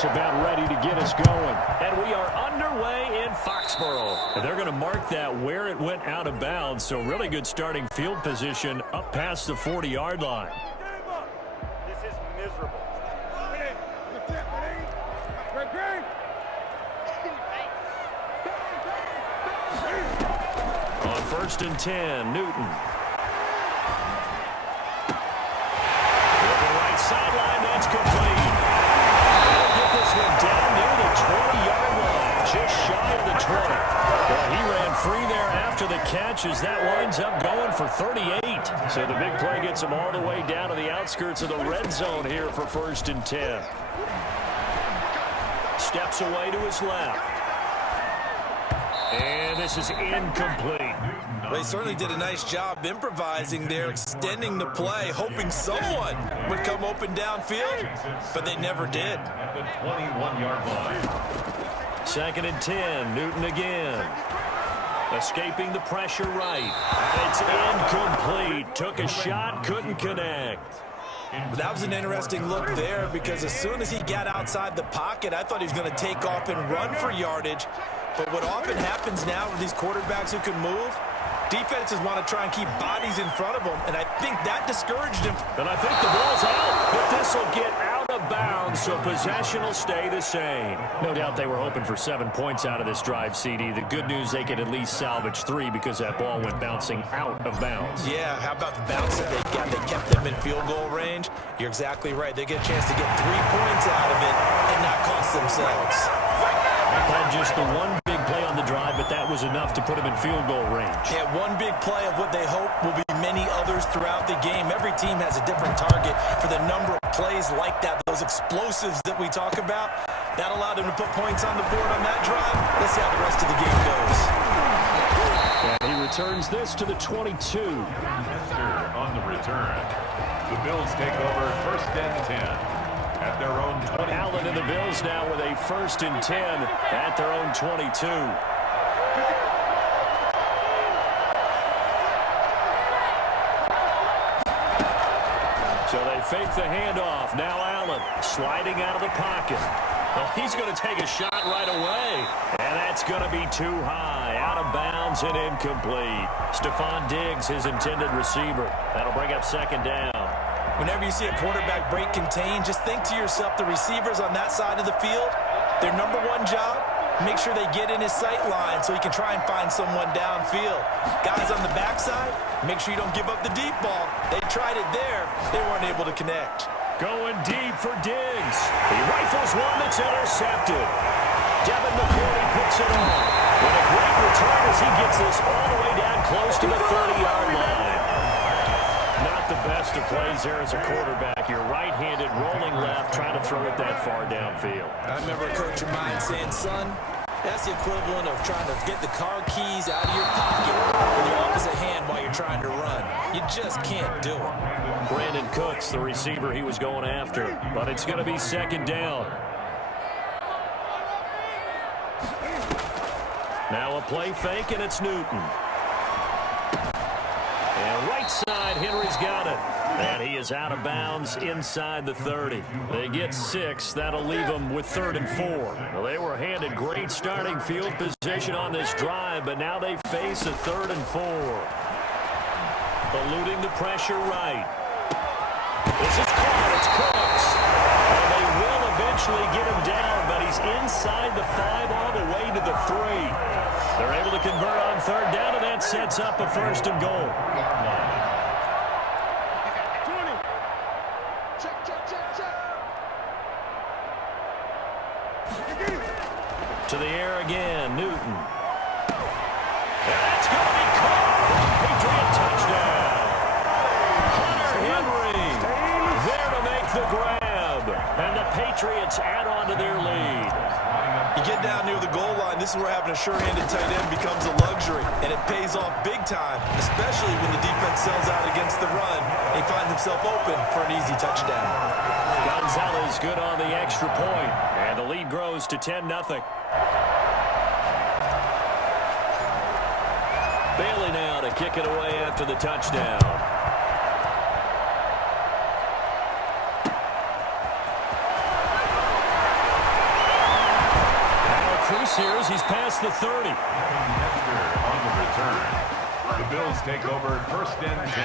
just about ready to get us going. And we are underway in Foxborough. And they're going to mark that where it went out of bounds. So really good starting field position up past the 40-yard line. This is miserable. On 1st and 10, Newton. Sideline, that's complete. They'll get this one down near the 20-yard line, just shy of the 20. Well, he ran free there after the catch as that winds up going for 38. So the big play gets him all the way down to the outskirts of the red zone here for 1st and 10. Steps away to his left. And this is incomplete. They certainly did a nice job improvising there, extending the play, hoping someone would come open downfield, but they never did. At the 21-yard line. 2nd and 10, Newton again. Escaping the pressure right. It's incomplete. Took a shot, couldn't connect. That was an interesting look there because as soon as he got outside the pocket, I thought he was going to take off and run for yardage. But what often happens now with these quarterbacks who can move, defenses want to try and keep bodies in front of them, and I think that discouraged him. And I think the ball's out, but this will get out of bounds, so possession will stay the same. No doubt they were hoping for 7 points out of this drive, CD. The good news, they could at least salvage 3 because that ball went bouncing out of bounds. Yeah, how about the bounce that they got? They kept them in field goal range. You're exactly right. They get a chance to get 3 points out of it and not cost themselves. Had just the one big play on the drive, but that was enough to put him in field goal range. Yeah, one big play of what they hope will be many others throughout the game. Every team has a different target for the number of plays like that, those explosives that we talk about. That allowed them to put points on the board on that drive. Let's see how the rest of the game goes. And he returns this to the 22. On the return, the Bills take over 1st and 10. At their own 20. Allen and the Bills now with a 1st and 10 at their own 22. So they fake the handoff. Now Allen sliding out of the pocket. Well, he's going to take a shot right away. And that's going to be too high. Out of bounds and incomplete. Stephon Diggs, his intended receiver. That'll bring up 2nd down. Whenever you see a quarterback break contain, just think to yourself, the receivers on that side of the field, their number one job, make sure they get in his sight line so he can try and find someone downfield. Guys on the backside, make sure you don't give up the deep ball. They tried it there. They weren't able to connect. Going deep for Diggs. He rifles one that's intercepted. Devin McCourty picks it off. With a great return as he gets this all the way down close to the 30-yard line. Not the best of plays there as a quarterback. You're right-handed, rolling left, trying to throw it that far downfield. I remember a coach of mine saying, son, that's the equivalent of trying to get the car keys out of your pocket with your opposite hand while you're trying to run. You just can't do it. Brandon Cooks, the receiver he was going after. But it's going to be 2nd down. Now a play fake, and it's Newton. And right side, Henry's got it. And he is out of bounds inside the 30. They get 6. That'll leave them with 3rd and 4. Well, they were handed great starting field position on this drive, but now they face a 3rd and 4. Eluding the pressure right. This is caught. It's Cooks. And they will eventually get him down, but he's inside the 5 all the way to the 3. They're able to convert on 3rd down, and that sets up a 1st and goal. To the air again, Newton. That's going to be caught. Patriot touchdown. Hunter Henry there to make the grab. And the Patriots add on to their lead. You get down near the goal line, this is where having a sure-handed tight end becomes a luxury, and it pays off big time, especially when the defense sells out against the run and he finds himself open for an easy touchdown. Gonzalez good on the extra point, and the lead grows to 10-0. Bailey now to kick it away after the touchdown. pace here as he's past the 30. Hester on the return. The Bills take over first and 10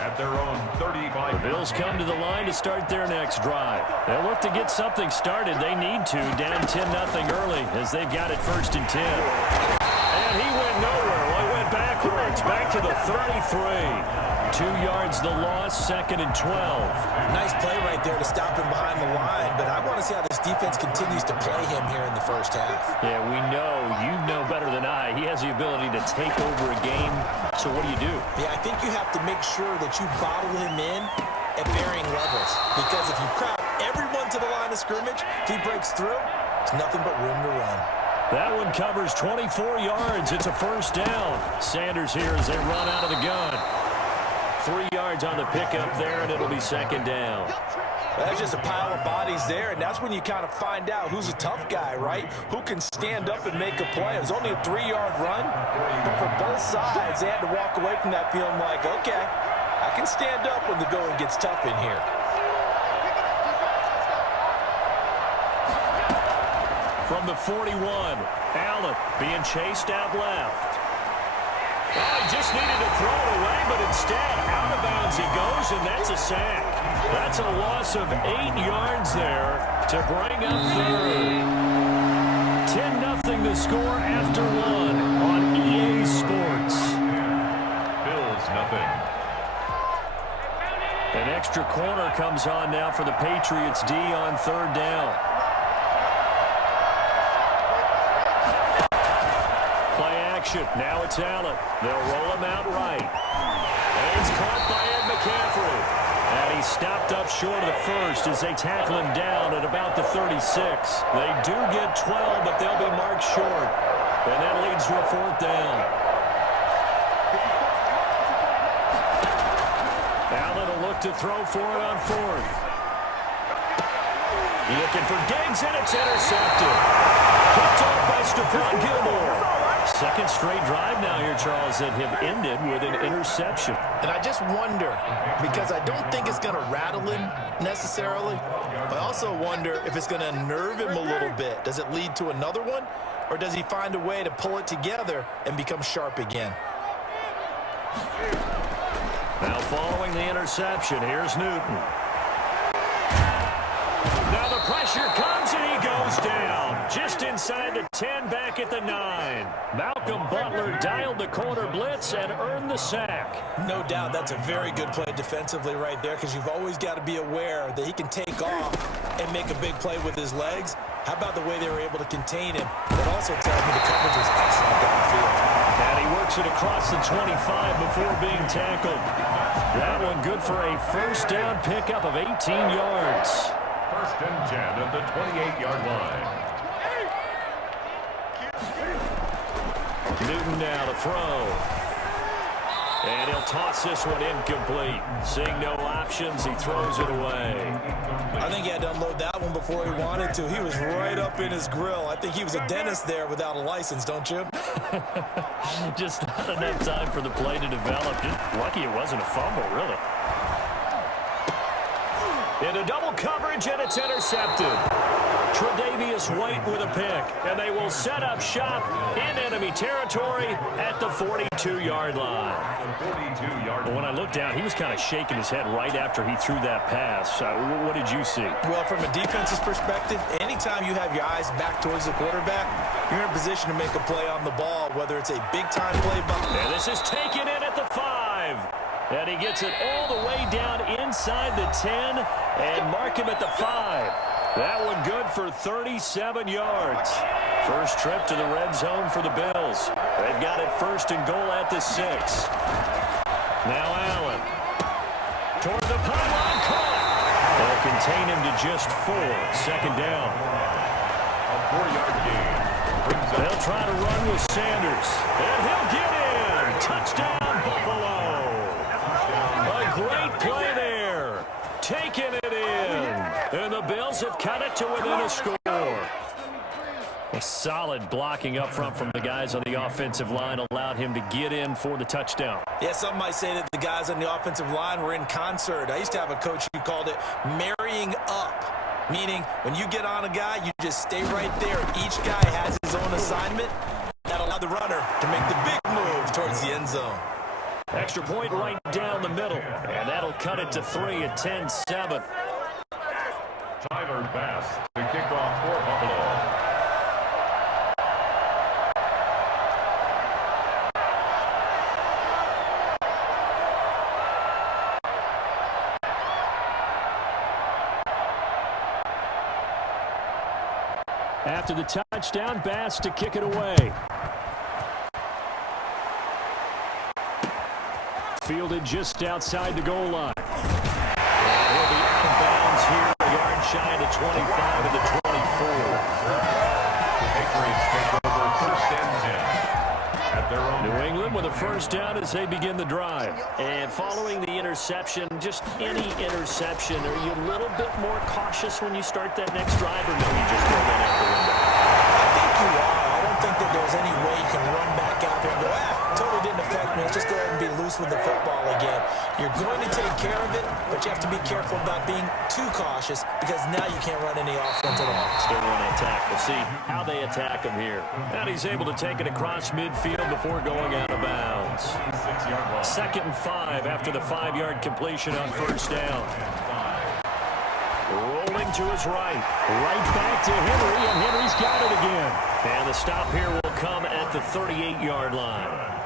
at their own 35. The Bills come to the line to start their next drive. They'll look to get something started. They need to, down 10-0 early as they've got it first and 10. And he went nowhere. Well, he went backwards, back to the 33. 2 yards the loss, second and 12. Nice play right there to stop him behind the line, but I want to see how this defense continues to play him here in the first half. Yeah, we know. You know better than I. He has the ability to take over a game. So what do? Yeah, I think you have to make sure that you bottle him in at varying levels, because if you crowd everyone to the line of scrimmage, if he breaks through, there's nothing but room to run. That one covers 24 yards. It's a first down. Sanders here as they run out of the gun. 3 yards on the pickup there, and it'll be second down. That's just a pile of bodies there, and that's when you kind of find out who's a tough guy, right? Who can stand up and make a play. It was only a 3-yard run, but for both sides, they had to walk away from that feeling like, okay, I can stand up when the going gets tough in here. From the 41, Allen being chased out left. Oh, he just needed to throw it away, but instead, out of bounds he goes, and that's a sack. That's a loss of 8 yards there to bring up third. 10-0 the score after one on EA Sports. Bills nothing. An extra corner comes on now for the Patriots D on third down. Now it's Allen. They'll roll him out right. And he's caught by Ed McCaffrey. And he's stopped up short of the first as they tackle him down at about the 36. They do get 12, but they'll be marked short. And that leads to a fourth down. Allen will look to throw for it on fourth. Looking for Diggs, and it's intercepted. Picked off by Stephon Gilmore. Second straight drive now here, Charles, that have ended with an interception. And I just wonder, because I don't think it's going to rattle him necessarily, but I also wonder if it's going to unnerve him a little bit. Does it lead to another one, or does he find a way to pull it together and become sharp again? Now following the interception, here's Newton. Now the pressure comes and he goes down. Just inside the 10, back at the 9. Malcolm Butler dialed the corner blitz and earned the sack. No doubt that's a very good play defensively right there, because you've always got to be aware that he can take off and make a big play with his legs. How about the way they were able to contain him? That also tells me the coverage was excellent downfield. And he works it across the 25 before being tackled. That one good for a first down pickup of 18 yards. First and 10 at the 28-yard line. Newton now to throw. And he'll toss this one incomplete. Seeing no options, he throws it away. I think he had to unload that one before he wanted to. He was right up in his grill. I think he was a dentist there without a license, don't you? Just not enough time for the play to develop. Just lucky it wasn't a fumble, really. Into double coverage, and it's intercepted. Tre'Davious White with a pick, and they will set up shop in enemy territory at the 42-yard line. But when I looked down, he was kind of shaking his head right after he threw that pass. What did you see? Well, from a defense's perspective, anytime you have your eyes back towards the quarterback, you're in a position to make a play on the ball, whether it's a big-time play. And this is taken in at the 5. And he gets it all the way down inside the 10 and mark him at the 5. That one good for 37 yards. First trip to the red zone for the Bills. They've got it first and goal at the 6. Now Allen. Toward the pylon, caught. They'll contain him to just 4. Second down. A 4-yard gain. They'll try to run with Sanders. And he'll get in. Touchdown, Buffalo. A great play there. Taking it in. And the Bills have cut it to within a score. A solid blocking up front from the guys on the offensive line allowed him to get in for the touchdown. Yeah, some might say that the guys on the offensive line were in concert. I used to have a coach who called it marrying up. Meaning, when you get on a guy, you just stay right there. Each guy has his own assignment. That'll allow the runner to make the big move towards the end zone. Extra point right down the middle, and that'll cut it to 3 at 10-7. Tyler Bass to kick off for Buffalo. After the touchdown, Bass to kick it away. Fielded just outside the goal line. And he'll be out of bounds here, a yard shy of the 25 to the 24. The Patriots take over first and 10 at their own. New England with a first down as they begin the drive. And following the interception, just any interception, are you a little bit more cautious when you start that next drive, or no, you just throw that out the window? I think you are. I don't think that there's any way you can run back out there and go, totally didn't affect me. Let's just go ahead and be loose with the football again. You're going to take care of it, but you have to be careful about being too cautious because now you can't run any offense at all. Still want to attack. We'll see how they attack him here. And he's able to take it across midfield before going out of bounds. 2nd and 5 after the 5-yard completion on first down. Rolling to his right. Right back to Henry, and Henry's got it again. And the stop here will come at the 38-yard line.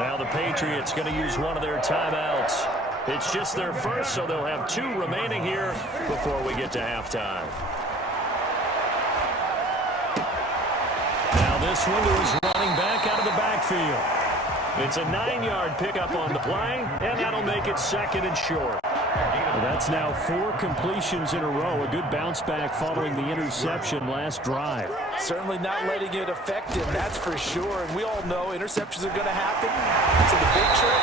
Now the Patriots going to use one of their timeouts. It's just their first, so they'll have 2 remaining here before we get to halftime. Now this one to his running back out of the backfield. It's a 9-yard pickup on the play, and that'll make it 2nd and short. Well, that's now 4 completions in a row. A good bounce back following the interception last drive. Certainly not letting it affect him, that's for sure. And we all know interceptions are going to happen. So the big trick,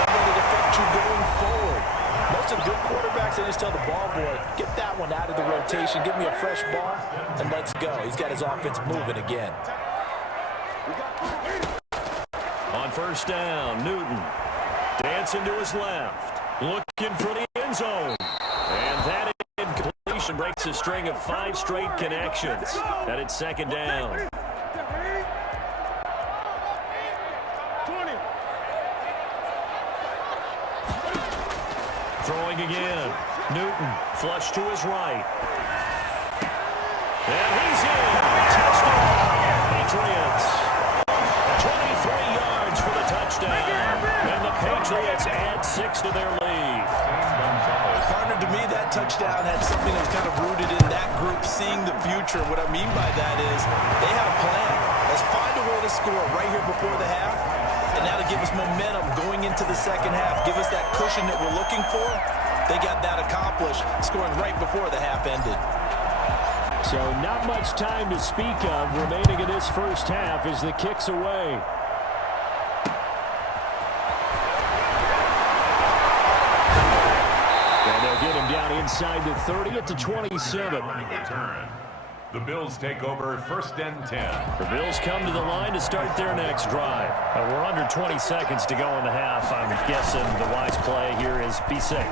don't let it affect you going forward. Most of the good quarterbacks, they just tell the ball boy, get that one out of the rotation, give me a fresh ball, and let's go. He's got his offense moving again. On first down, Newton dancing to his left, looking for the end zone. And that incompletion breaks a string of 5 straight connections. And it's 2nd down. Throwing again. Newton flush to his right. And he's in. Touchdown, Patriots. 23 yards for the touchdown. And the Patriots add 6 to their lead. Partner, to me, that touchdown had something that was kind of rooted in that group seeing the future. What I mean by that is they had a plan. Let's find a way to score right here before the half. And now to give us momentum going into the second half, give us that cushion that we're looking for. They got that accomplished, scoring right before the half ended. So not much time to speak of remaining in this first half as the kick's away. And they'll get him down inside the 30 at the 27. The Bills take over first and 10. The Bills come to the line to start their next drive. We're under 20 seconds to go in the half. I'm guessing the wise play here is be safe.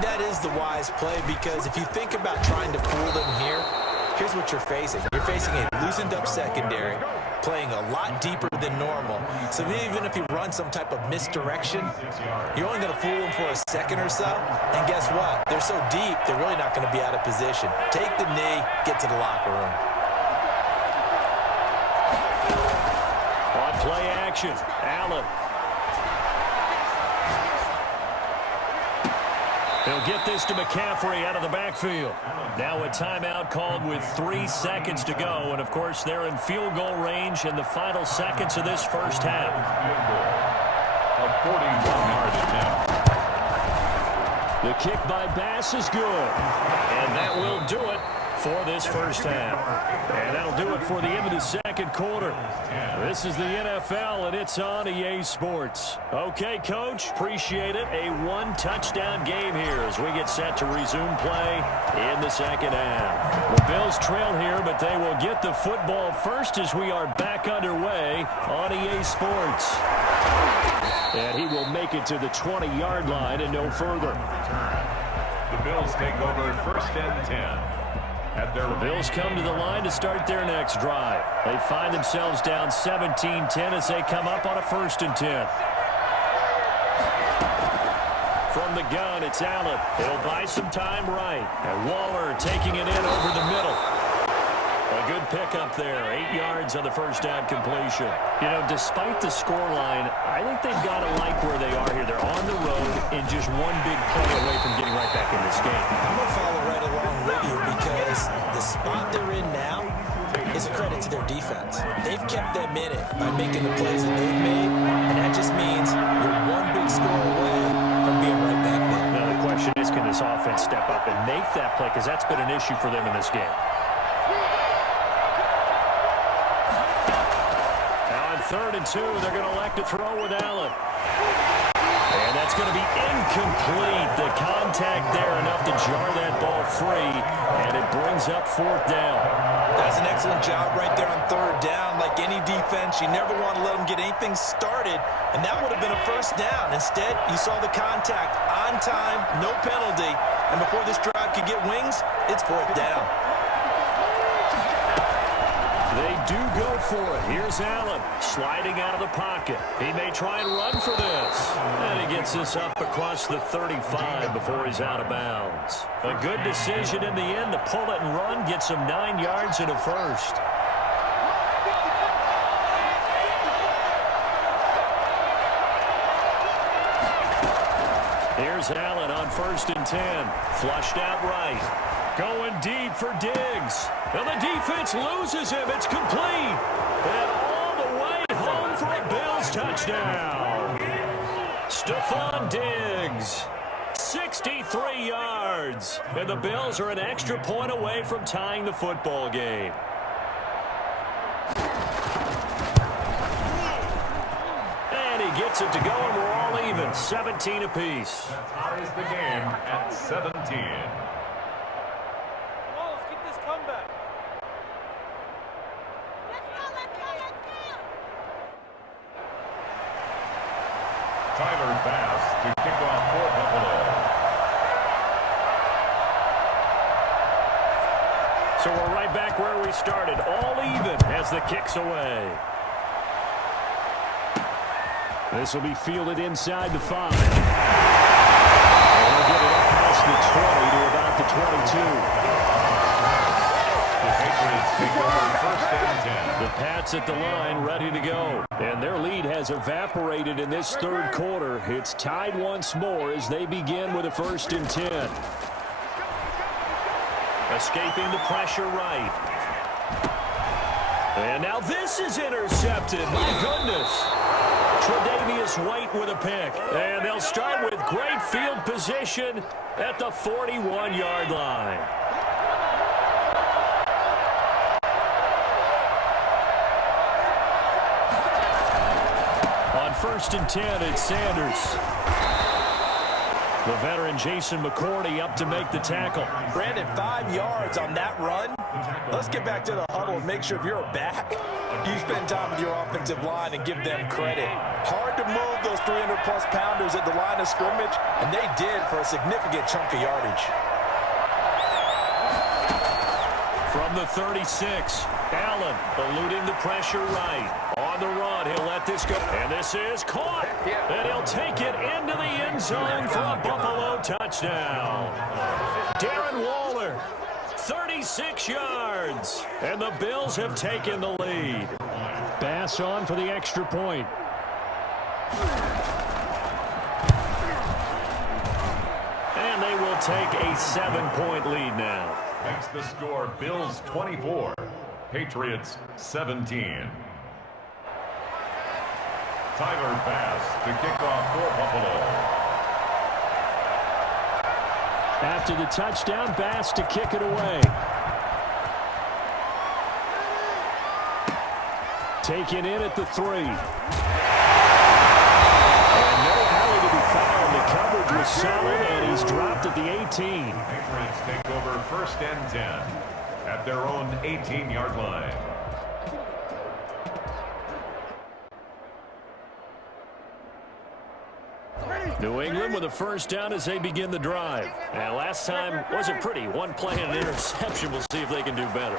That is the wise play because if you think about trying to fool them here, here's what you're facing. You're facing a loosened up secondary, playing a lot deeper than normal. So even if you run some type of misdirection, you're only going to fool them for a second or so. And guess what? They're so deep, they're really not going to be out of position. Take the knee, get to the locker room. On play action, Allen. He'll get this to McCaffrey out of the backfield. Now a timeout called with 3 seconds to go. And, of course, they're in field goal range in the final seconds of this first half. A 41-yard attempt. The kick by Bass is good. And that will do it for this first half. And that'll do it for the end of the second quarter. This is the NFL, and it's on EA Sports. Okay, Coach, appreciate it. A 1-touchdown game here as we get set to resume play in the second half. The Bills trail here, but they will get the football first as we are back underway on EA Sports. And he will make it to the 20-yard line and no further. The Bills take over first and 10. at their The Bills come to the line to start their next drive. They find themselves down 17-10 as they come up on a 1st and 10. From the gun, it's Allen. He'll buy some time right. And Waller taking it in over the middle. A good pickup there. 8 yards on the first down completion. You know, despite the scoreline, I think they've got to like where they are here. They're on the road and just one big play away from getting right back in this game. I'm going to follow right along with you because the spot they're in now is a credit to their defense. They've kept them in it by making the plays that they've made, and that just means you're one big score away from being right back there. Now the question is, can this offense step up and make that play? Because that's been an issue for them in this game. 3rd and 2, they're going to elect to throw with Allen. And that's going to be incomplete. The contact there enough to jar that ball free, and it brings up 4th down. That's an excellent job right there on 3rd down. Like any defense, you never want to let them get anything started, and that would have been a 1st down. Instead, you saw the contact on time, no penalty, and before this drive could get wings, it's 4th down. They do go for it. Here's Allen sliding out of the pocket. He may try and run for this. And he gets this up across the 35 before he's out of bounds. A good decision in the end to pull it and run. Gets him 9 yards and a 1st. Here's Allen on 1st and 10. Flushed out right. Going deep for Diggs. And the defense loses him. It's complete. And all the way home for a Bills touchdown. Stephon Diggs. 63 yards. And the Bills are an extra point away from tying the football game. And he gets it to go, and we're all even. 17 apiece. That ties the game at 17. Tyler Bass to kick off for Buffalo. So we're right back where we started, all even as the kick's away. This will be fielded inside the 5. And we'll get it up past the 20 to about the 22. The Patriots take over 1st and 10. The Pats at the line, ready to go. And their lead has evaporated in this 3rd quarter. It's tied once more as they begin with a 1st and 10. Escaping the pressure right. And now this is intercepted. My goodness. Tre'Davious White with a pick. And they'll start with great field position at the 41-yard line. On 1st and 10, it's Sanders. The veteran Jason McCourty up to make the tackle. Brandon, 5 yards on that run. Let's get back to the huddle and make sure if you're a back, you spend time with your offensive line and give them credit. Hard to move those 300-plus pounders at the line of scrimmage, and they did for a significant chunk of yardage. From the 36, Allen eluding the pressure right. On the run, he'll let this go. And this is caught. And he'll take it into the end zone for a Buffalo touchdown. Darren Waller, 36 yards. And the Bills have taken the lead. Bass on for the extra point. And they will take a 7-point lead now. Makes the score Bills 24, Patriots 17. Tyler Bass to kick off for Buffalo. After the touchdown, Bass to kick it away. Taken in at the 3. And no penalty to be found. The coverage was solid, and he's dropped at the 18. Patriots take over 1st and 10 at their own 18-yard line. New England with a first down as they begin the drive. And last time wasn't pretty. One play and an interception. We'll see if they can do better.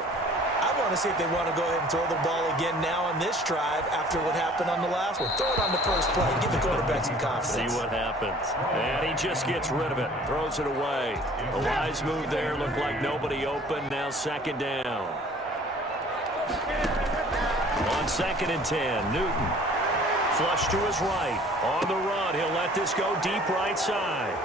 I want to see if they want to go ahead and throw the ball again now on this drive after what happened on the last one. Throw it on the first play. Give the quarterback some confidence. See what happens. And he just gets rid of it. Throws it away. A wise move there. Looked like nobody open. Now second down. On 2nd and 10, Newton. Flush to his right. On the run. He'll let this go deep right side.